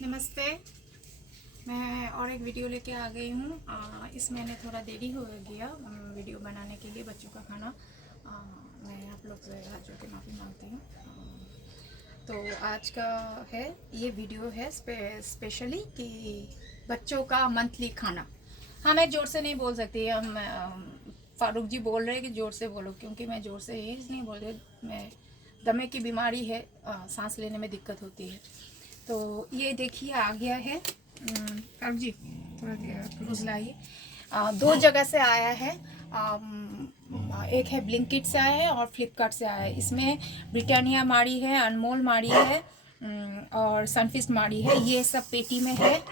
नमस्ते। मैं और एक वीडियो लेके आ गई हूँ। इस महीने थोड़ा देरी हो गया वीडियो बनाने के लिए बच्चों का खाना। मैं आप लोग से हाथ जोड़ के माफ़ी मांगती हूँ। तो आज का है ये वीडियो है स्पेशली कि बच्चों का मंथली खाना। हाँ, मैं ज़ोर से नहीं बोल सकती। हम फारूक जी बोल रहे हैं कि ज़ोर से बोलो, क्योंकि मैं ज़ोर से ही नहीं बोल रही। मैं दमे की बीमारी है, सांस लेने में दिक्कत होती है। तो ये देखिए आ गया है। फारूक जी थोड़ा क्लोज लाइए। दो जगह से आया है। एक है ब्लिंकिट से आया है और फ्लिपकार्ट से आया है। इसमें ब्रिटानिया मारी है, अनमोल मारी है, और सनफिस्ट मारी है। ये सब पेटी में है।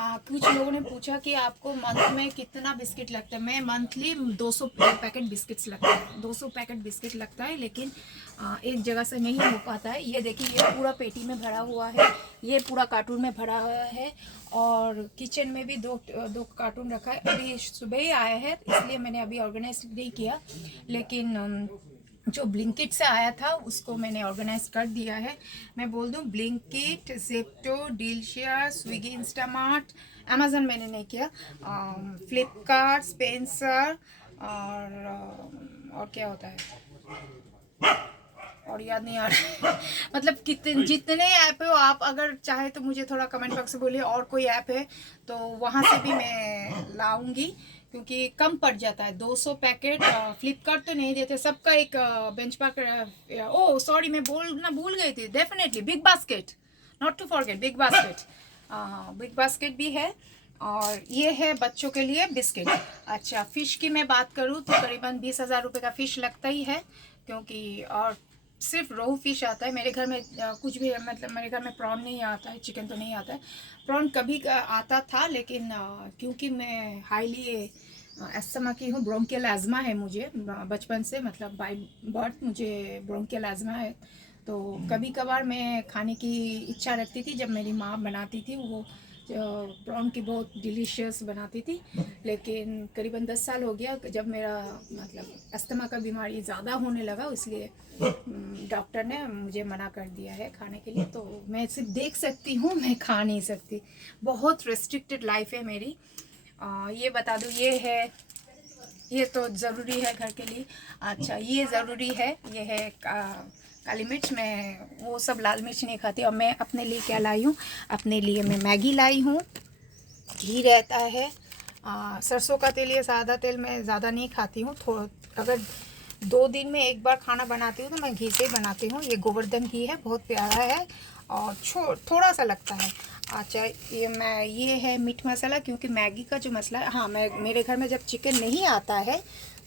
कुछ लोगों ने पूछा कि आपको मंथ में कितना बिस्किट लगता है। मैं मंथली 200 पैकेट बिस्किट्स लगता है, 200 पैकेट बिस्किट लगता है, लेकिन एक जगह से नहीं हो पाता है। ये देखिए, ये पूरा पेटी में भरा हुआ है, ये पूरा कार्टून में भरा हुआ है, और किचन में भी दो दो कार्टून रखा है। अभी सुबह ही आया है, इसलिए मैंने अभी ऑर्गेनाइज नहीं किया, लेकिन जो ब्लिंकिट से आया था उसको मैंने ऑर्गेनाइज कर दिया है। मैं बोल दूं, Blinkit, Zepto, DealShare, Swiggy, Instamart, Amazon मैंने नहीं किया, फ्लिपकार्ट, स्पेंसर, और क्या होता है और याद नहीं आ रहा। मतलब कितने जितने ऐप है, आप अगर चाहे तो मुझे थोड़ा कमेंट बॉक्स में बोलिए, और कोई ऐप है तो वहाँ से भी मैं लाऊंगी, क्योंकि कम पड़ जाता है 200 पैकेट। फ्लिपकार्ट तो नहीं देते, सबका एक बेंचमार्क। ओ सॉरी, मैं बोलना भूल गई थी। Definitely BigBasket, not to forget, BigBasket. BigBasket भी है। और ये है बच्चों के लिए बिस्किट। अच्छा, फ़िश की मैं बात करूँ तो करीबन 20,000 रुपये का फ़िश लगता ही है, क्योंकि और सिर्फ रोहू फिश आता है मेरे घर में। कुछ भी मतलब मेरे घर में प्रॉन नहीं आता है, चिकन तो नहीं आता है। प्रॉन कभी आता था, लेकिन क्योंकि मैं हाईली अस्थमा की हूँ, ब्रोंकियल एज़मा है मुझे बचपन से, मतलब बाय बर्थ मुझे ब्रोंकियल एज़मा है। तो कभी कभार मैं खाने की इच्छा रखती थी, जब मेरी माँ बनाती थी वो प्रॉन की बहुत डिलीशियस बनाती थी। लेकिन करीबन 10 साल हो गया जब मेरा मतलब अस्थमा का बीमारी ज़्यादा होने लगा, इसलिए डॉक्टर ने मुझे मना कर दिया है खाने के लिए। तो मैं सिर्फ देख सकती हूँ, मैं खा नहीं सकती। बहुत रेस्ट्रिक्टेड लाइफ है मेरी। ये बता दूँ, ये है, ये तो ज़रूरी है घर के लिए। अच्छा, ये ज़रूरी है, ये है काली मिर्च। मैं वो सब लाल मिर्च नहीं खाती। और मैं अपने लिए क्या लाई हूँ, अपने लिए मैं मैगी लाई हूँ। घी रहता है, सरसों का तेल, ये सादा तेल मैं ज़्यादा नहीं खाती हूँ। अगर 2 दिन में एक बार खाना बनाती हूँ तो मैं घी से ही बनाती हूँ। ये गोवर्धन घी है, बहुत प्यारा है, और थोड़ा सा लगता है। अच्छा, ये है मीट मसाला, क्योंकि मैगी का जो मसाला है, हाँ, मेरे घर में जब चिकन नहीं आता है,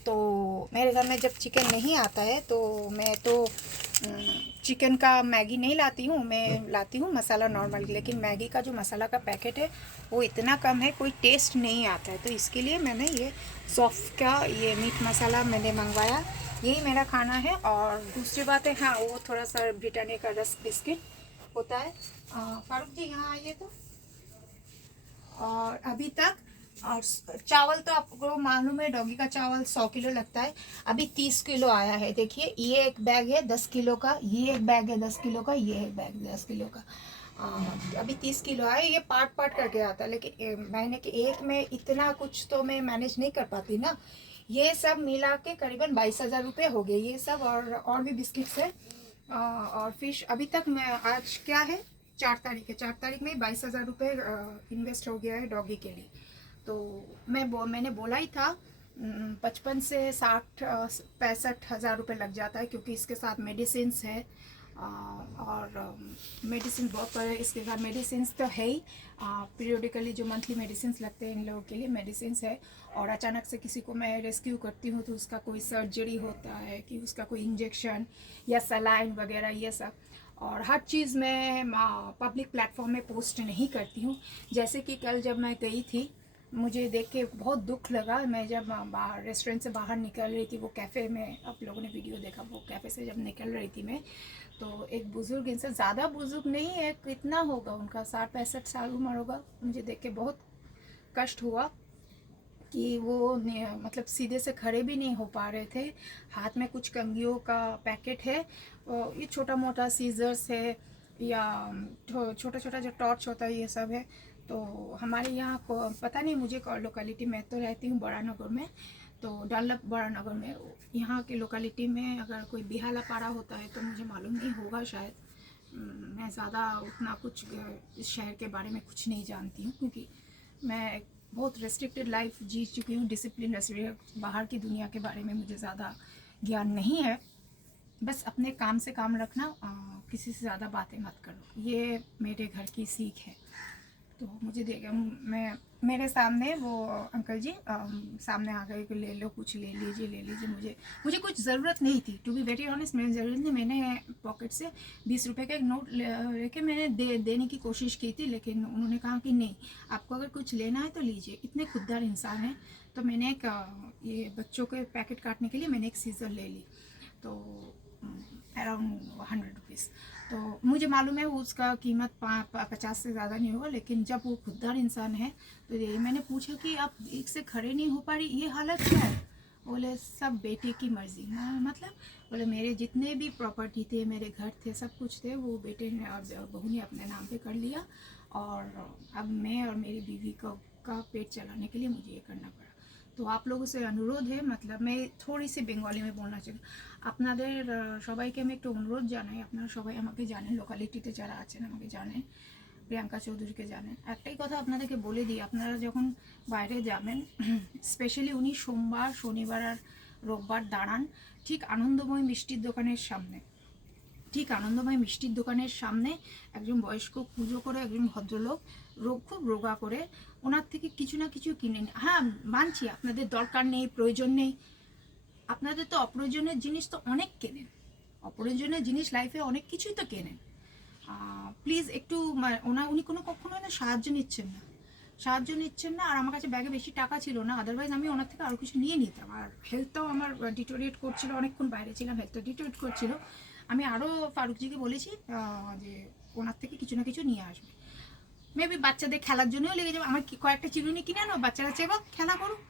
तो मेरे घर में जब चिकन नहीं आता है तो मैं तो चिकन का मैगी नहीं लाती हूँ, मैं लाती हूँ मसाला नॉर्मल। लेकिन मैगी का जो मसाला का पैकेट है वो इतना कम है, कोई टेस्ट नहीं आता है, तो इसके लिए मैंने ये सॉफ्ट का ये मीट मसाला मैंने मंगवाया। यही मेरा खाना है। और दूसरी बात है, हाँ, वो थोड़ा सा ब्रिटानिया का रस्क बिस्किट होता है। फारूक जी यहाँ आइए तो। और अभी तक, और चावल तो आपको मालूम है, डॉगी का चावल 100 किलो लगता है। अभी 30 किलो आया है। देखिए, ये एक बैग है 10 किलो का, ये एक बैग है 10 किलो का, ये एक बैग 10 किलो का। अभी 30 किलो आया। ये पार्ट पार्ट करके आता है, लेकिन महीने के एक में इतना कुछ तो मैं मैनेज नहीं कर पाती ना। ये सब मिला के करीबन 22,000 रुपये हो गए, ये सब, और भी बिस्किट्स है। और फिश अभी तक मैं, आज क्या है, 4 तारीख है, 4 तारीख में 22,000 रुपये इन्वेस्ट हो गया है डॉगी के लिए। तो मैंने बोला ही था 55 से 60 65 हज़ार रुपये लग जाता है, क्योंकि इसके साथ मेडिसिन है। और मेडिसिन बहुत पर है, इसके साथ मेडिसिन तो है ही। पीरियोडिकली जो मंथली मेडिसिन लगते हैं इन लोगों के लिए मेडिसिन है। और अचानक से किसी को मैं रेस्क्यू करती हूँ तो उसका कोई सर्जरी होता है, कि उसका कोई इंजेक्शन या सलाइन वगैरह, ये सब। और हर चीज़ मैं पब्लिक प्लेटफॉर्म में पोस्ट नहीं करती हूँ। जैसे कि कल जब मैं गई थी, मुझे देख के बहुत दुख लगा। मैं जब बाहर रेस्टोरेंट से बाहर निकल रही थी, वो कैफ़े में, आप लोगों ने वीडियो देखा, वो कैफ़े से जब निकल रही थी मैं, तो एक बुज़ुर्ग, इनसे ज़्यादा बुज़ुर्ग नहीं है, कितना होगा उनका, 60 65 साल उम्र होगा। मुझे देख के बहुत कष्ट हुआ कि वो मतलब सीधे से खड़े भी नहीं हो पा रहे थे। हाथ में कुछ कंघियों का पैकेट है, ये छोटा मोटा सीजर्स है, या छोटा छोटा जो टॉर्च होता है ये सब है। तो हमारे यहाँ को पता नहीं, मुझे लोकेलिटी में तो रहती हूँ बड़ा नगर में, तो डल्लभ बड़ा नगर में, यहाँ की लोकेलिटी में अगर कोई बिहाला पारा होता है तो मुझे मालूम नहीं होगा शायद। मैं ज़्यादा उतना कुछ इस शहर के बारे में कुछ नहीं जानती हूँ, क्योंकि मैं बहुत रेस्ट्रिक्टेड लाइफ जी चुकी हूँ, डिसिप्लिन रेस्ट्रिक्ट, बाहर की दुनिया के बारे में मुझे ज़्यादा ज्ञान नहीं है। बस अपने काम से काम रखना, किसी से ज़्यादा बातें मत करो, ये मेरे घर की सीख है। तो मुझे मैं मेरे सामने वो अंकल जी सामने आ गए कि ले लो, कुछ ले लीजिए। मुझे कुछ ज़रूरत नहीं थी, टू बी वेरी ऑनेस्ट, मेरी ज़रूरत नहीं। मैंने पॉकेट से 20 रुपये का एक नोट लेके मैंने देने की कोशिश की थी, लेकिन उन्होंने कहा कि नहीं, आपको अगर कुछ लेना है तो लीजिए। इतने खुददार इंसान हैं। तो मैंने एक ये बच्चों के पैकेट काटने के लिए मैंने एक सीज़र ले ली, तो अराउंड 100 रुपीज़। तो मुझे मालूम है उसका कीमत 50 से ज़्यादा नहीं होगा, लेकिन जब वो खुददार इंसान है तो ये मैंने पूछा कि आप एक से खड़े नहीं हो पा रही, ये हालत क्या है? बोले सब बेटे की मर्जी। मतलब बोले मेरे जितने भी प्रॉपर्टी थे, मेरे घर थे, सब कुछ थे, वो बेटे ने और बहू ने अपने नाम पे कर लिया, और अब मैं और मेरी बीवी का पेट चलाने के लिए मुझे ये करना पड़ा। तो आप लोगों से अनुरोध है, मतलब मैं थोड़ी सी बेंगली में बोलना चाहिए, আপনাদের সবাইকে আমি একটু অনুরোধ জানাই, আপনারা সবাই আমাকে জানেন, লোকালিটিতে যারা আছেন আমাকে জানেন, প্রিয়াঙ্কা চৌধুরীকে জানেন। একটাই কথা আপনাদেরকে বলে দিই, আপনারা যখন বাইরে যাবেন, স্পেশালি উনি সোমবার, শনিবার আর রোববার দাঁড়ান ঠিক আনন্দময় মিষ্টির দোকানের সামনে। ঠিক আনন্দময় মিষ্টির দোকানের সামনে একজন বয়স্ক পুজো করে, একজন ভদ্রলোক খুব রোগা করে, ওনার থেকে কিছু না কিছু কিনে নিন। হ্যাঁ মানছি আপনাদের দরকার নেই, প্রয়োজন নেই, আপনাদের তো অপ্রয়োজনীয় জিনিস তো অনেক কেনেন, অপ্রয়োজনীয় জিনিস লাইফে অনেক কিছুই তো কেনেন। প্লিজ একটু উনি কখনো না সাহায্য নিচ্ছেন না, আর আমার কাছে ব্যাগে বেশি টাকা ছিল না, আদারওয়াইজ আমি ওনার থেকে আরও কিছু নিয়ে নিতাম। আর হেলথটাও আমার ডিটোরিয়েট করছিল, অনেকক্ষণ বাইরে ছিলাম, হেলথটা ডিটোরিয়েট করছিল। আমি আরও ফারুকজিকে বলেছি যে ওনার থেকে কিছু না কিছু নিয়ে আসবে। মেবি বাচ্চাদের খেলার জন্যও লেগে যাবে, আমার কয়েকটা চিরুনি কিনে আনো, বাচ্চারা চেয়ে খেলা করুক।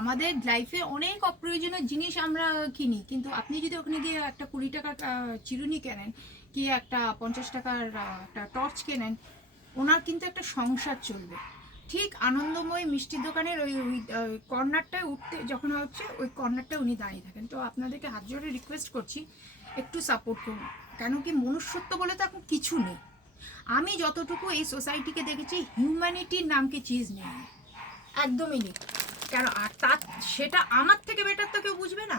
আমাদের লাইফে অনেক অপ্রয়োজনীয় জিনিস আমরা কিনি, কিন্তু আপনি যদি ওখানে গিয়ে একটা 20 টাকার চিরুনি কেনেন, কি একটা 50 টাকার একটা টর্চ কেনেন, ওনার কিন্তু একটা সংসার চলবে। ঠিক আনন্দময় মিষ্টির দোকানের ওই কর্নারটায় উঠতে যখন হচ্ছে, ওই কর্নারটায় উনি দাঁড়িয়ে থাকেন। তো আপনাদেরকে হাত জোড়ে রিকোয়েস্ট করছি একটু সাপোর্ট করুন, কেন কি মনুষ্যত্ব বলে তো এখন কিছু নেই। আমি যতটুকু এই সোসাইটিকে দেখেছি, হিউম্যানিটির নাম কি চিজ নেই, একদমই নেই। কেন? আর সেটা আমার থেকে বেটার তো কেউ বুঝবে না।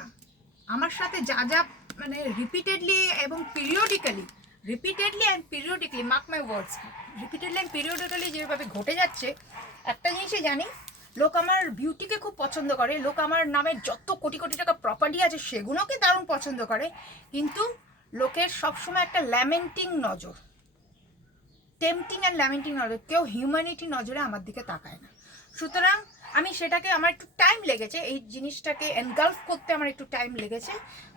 আমার সাথে যা মানে রিপিটেডলি এবং periodically mark my words, repeatedly and periodically যেভাবে ঘটে যাচ্ছে, একটা জিনিসই জানি, লোক আমার বিউটিকে খুব পছন্দ করে, লোক আমার নামে যত কোটি কোটি টাকা প্রপার্টি আছে সেগুলোকে দারুণ পছন্দ করে, কিন্তু লোকের সবসময় একটা ল্যামেন্টিং নজর, টেম্পটিং অ্যান্ড ল্যামেন্টিং নজর, কেউ হিউম্যানিটি নজরে আমার দিকে তাকায় না। সুতরাং আমি সেটাকে, আমার একটু টাইম লেগেছে, এই জিনিসটাকে এনগালফ করতে আমার একটু টাইম লেগেছে,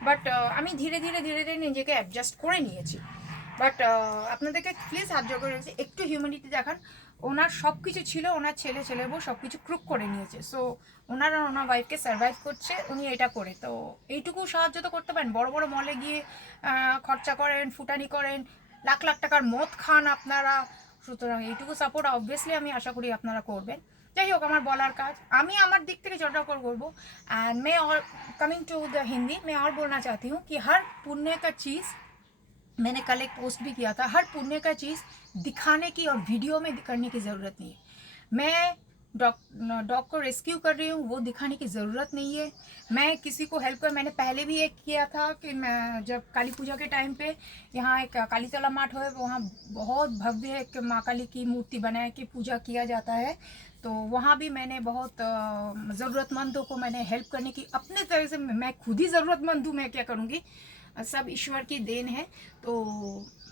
বাট আমি ধীরে ধীরে নিজেকে অ্যাডজাস্ট করে নিয়েছি। বাট আপনাদেরকে প্লিজ হাত জোড় করে রেখেছি, একটু হিউম্যানিটি দেখান। ওনার সব কিছু ছিল, ওনার ছেলে বউ সব কিছু ক্রুক করে নিয়েছে, সো ওনার ওয়াইফকে সার্ভাইভ করছে উনি এটা করে। তো এইটুকু সাহায্য তো করতে পারেন, বড় বড় মলে গিয়ে খরচা করেন, ফুটানি করেন, লাখ লাখ টাকার মদ খান আপনারা। সুতরাং এইটুকু সাপোর্ট অবভিয়াসলি আমি আশা করি আপনারা করবেন। যাই হোক, আমার বলার কাজ, আমি আমার দিক থেকে যতটা করবো। एंड मैं और कमिंग टू द हिंदी, मैं और बोलना चाहती हूँ कि हर पुण्य का चीज़, मैंने कल एक पोस्ट भी किया था, हर पुण्य का चीज़ दिखाने की और वीडियो में करने की ज़रूरत नहीं है। मैं डॉग को रेस्क्यू कर रही हूँ, वो दिखाने की ज़रूरत नहीं है। मैं किसी को हेल्प कर, मैंने पहले भी एक किया था कि मैं जब काली पूजा के टाइम पे यहाँ एक कालीतला माठ है, वहाँ बहुत भव्य एक माँ काली की मूर्ति बनाए कि पूजा किया जाता है, तो वहाँ भी मैंने बहुत ज़रूरतमंदों को मैंने हेल्प करने की अपने तरह से, मैं खुद ही ज़रूरतमंद हूँ, मैं क्या करूँगी, सब ईश्वर की देन है। तो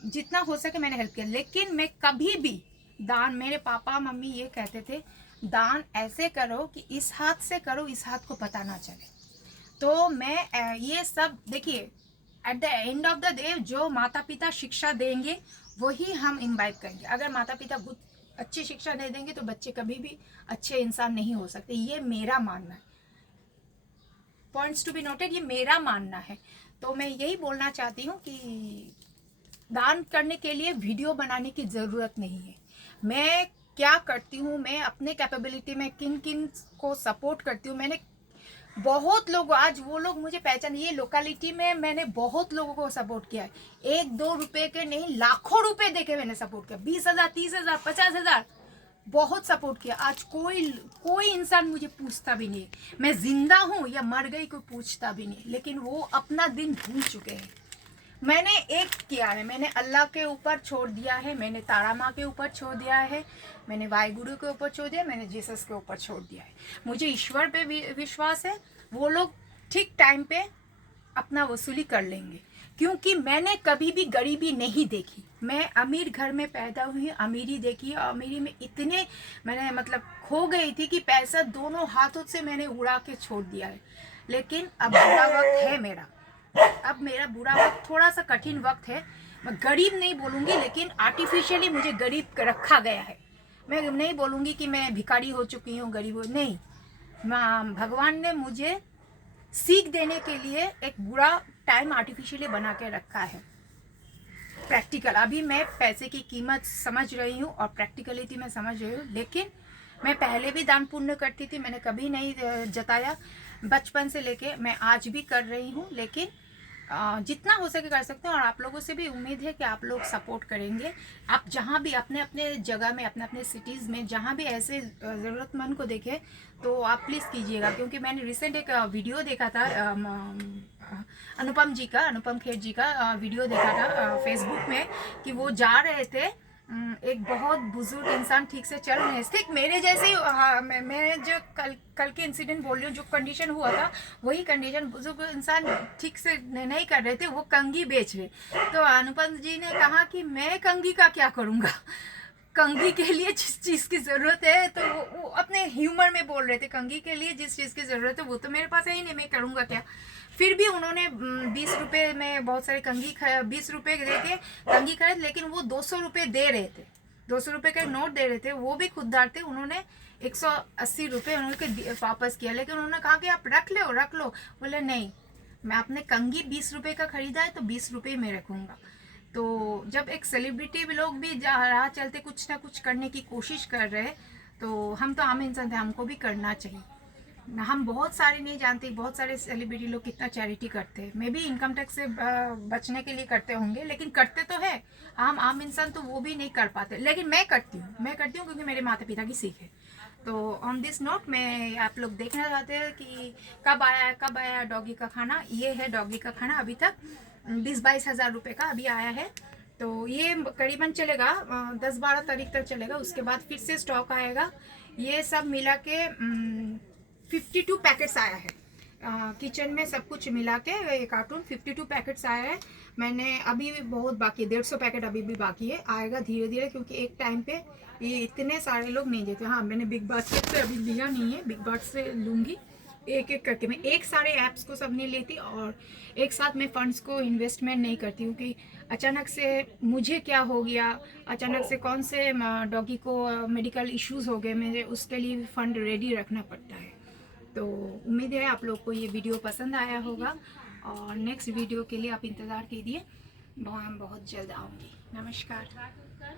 जितना हो सके मैंने हेल्प किया, लेकिन मैं कभी भी दान, मेरे पापा मम्मी ये कहते थे दान ऐसे करो कि इस हाथ से करो, इस हाथ को पता ना चले। तो मैं ये सब देखिए, at the end of the day जो माता पिता शिक्षा देंगे वही हम इम्बाइब करेंगे। अगर माता पिता अच्छी शिक्षा नहीं देंगे तो बच्चे कभी भी अच्छे इंसान नहीं हो सकते, ये मेरा मानना है। पॉइंट्स टू बी नोटेड, ये मेरा मानना है। तो मैं यही बोलना चाहती हूँ कि दान करने के लिए वीडियो बनाने की ज़रूरत नहीं है। मैं क्या करती हूँ, मैं अपने कैपेबिलिटी में किन किन को सपोर्ट करती हूँ। मैंने बहुत लोग, आज वो लोग मुझे पहचान, ये लोकेलिटी में मैंने बहुत लोगों को सपोर्ट किया है। 1-2 रुपए के नहीं, लाखों रुपए देके मैंने सपोर्ट किया। 20,000, 30,000, 50,000 बहुत सपोर्ट किया। आज कोई इंसान मुझे पूछता भी नहीं, मैं जिंदा हूँ या मर गई कोई पूछता भी नहीं, लेकिन वो अपना दिन भूल चुके हैं। मैंने एक किया है, मैंने अल्लाह के ऊपर छोड़ दिया है, मैंने तारा माँ के ऊपर छोड़ दिया है, मैंने वाहिगुरु के ऊपर छोड़ दिया, मैंने जीसस के ऊपर छोड़ दिया है। मुझे ईश्वर पे विश्वास है, वो लोग ठीक टाइम पे अपना वसूली कर लेंगे, क्योंकि मैंने कभी भी गरीबी नहीं देखी। मैं अमीर घर में पैदा हुई, अमीरी देखी, और अमीरी में इतने मैंने मतलब खो गई थी कि पैसा दोनों हाथों से मैंने उड़ा के छोड़ दिया है। लेकिन अब बुरा वक्त है मेरा, अब मेरा बुरा वक्त, थोड़ा सा कठिन वक्त है। मैं गरीब नहीं बोलूँगी, लेकिन आर्टिफिशियली मुझे गरीब रखा गया है। मैं नहीं बोलूँगी कि मैं भिखारी हो चुकी हूँ, गरीब हो, नहीं। भगवान ने मुझे सीख देने के लिए एक बुरा टाइम आर्टिफिशियली बना के रखा है। प्रैक्टिकल, अभी मैं पैसे की कीमत समझ रही हूँ और प्रैक्टिकलिटी में समझ रही हूँ। लेकिन मैं पहले भी दान पुण्य करती थी, मैंने कभी नहीं जताया, बचपन से लेके मैं आज भी कर रही हूँ। लेकिन जितना हो सके कर सकते हैं, और आप लोगों से भी उम्मीद है कि आप लोग सपोर्ट करेंगे। आप जहाँ भी अपने अपने जगह में, अपने अपने सिटीज़ में जहाँ भी ऐसे ज़रूरतमंद को देखें, तो आप प्लीज़ कीजिएगा। क्योंकि मैंने रिसेंट एक वीडियो देखा था, अनुपम खेर जी का वीडियो देखा था फेसबुक में, कि वो जा रहे थे, एक बहुत बुजुर्ग इंसान ठीक से चल रहे, ठीक मेरे जैसे ही। हाँ, मैं जो कल के इंसिडेंट बोल रही हूँ, जो कंडीशन हुआ था वही कंडीशन, बुजुर्ग इंसान ठीक से नहीं कर रहे थे, वो कंघी बेच रहे। तो अनुपम जी ने कहा कि मैं कंघी का क्या करूँगा, कंघी के लिए जिस चीज़ की ज़रूरत है, तो वो अपने ह्यूमर में बोल रहे थे, कंघी के लिए जिस चीज़ की ज़रूरत है वो तो मेरे पास है ही नहीं, मैं करूँगा क्या। फिर भी उन्होंने 20 रुपये में बहुत सारे कंघी 20 रुपये दे के कंघी खरीद, लेकिन वो 200 रुपये दे रहे थे, 200 रुपये का नोट दे रहे थे, वो भी खुददार थे। उन्होंने 180 रुपये उन्होंने वापस किया, लेकिन उन्होंने कहा कि आप रख लो। बोले नहीं, मैं आपने कंघी 20 रुपये का खरीदा है तो 20 रुपये में रखूँगा। तो जब एक सेलिब्रिटी लोग भी राह चलते कुछ ना कुछ करने की कोशिश कर रहे, तो हम तो आम इंसान थे, हमको भी करना चाहिए। हम बहुत सारे नहीं जानते, बहुत सारे सेलिब्रिटी लोग कितना चैरिटी करते हैं। मे भी इनकम टैक्स से बचने के लिए करते होंगे, लेकिन करते तो है। हम आम इंसान तो वो भी नहीं कर पाते, लेकिन मैं करती हूँ क्योंकि मेरे माता पिता की सीख है। तो ऑन दिस नोट, मैं आप लोग देखना चाहते हैं कि कब आया डॉगी का खाना। ये है डॉगी का खाना, अभी तक 20-22 हज़ार रुपये का अभी आया है। तो ये करीबन चलेगा 10-12 तारीख तक चलेगा, उसके बाद फिर से स्टॉक आएगा। ये सब मिला के 52 पैकेट्स आया है। किचन में सब कुछ मिला के ये कार्टून 52 पैकेट्स आया है। मैंने अभी भी बहुत बाकी है, 150 पैकेट अभी भी बाकी है, आएगा धीरे धीरे, क्योंकि एक टाइम पे ये इतने सारे लोग नहीं देते। हाँ, मैंने बिग बास्केट से अभी लिया नहीं है, बिग बास्केट से लूँगी एक एक करके। मैं एक सारे ऐप्स को सब नहीं लेती, और एक साथ मैं फंड्स को इन्वेस्टमेंट नहीं करती हूँ कि अचानक से मुझे क्या हो गया, अचानक से कौन से डॉगी को मेडिकल इश्यूज़ हो गए, मुझे उसके लिए भी फंड रेडी रखना पड़ता है। तो उम्मीद है आप लोग को ये वीडियो पसंद आया होगा, और नेक्स्ट वीडियो के लिए आप इंतज़ार कीजिए, मैं बहुत जल्द आऊँगी। नमस्कार।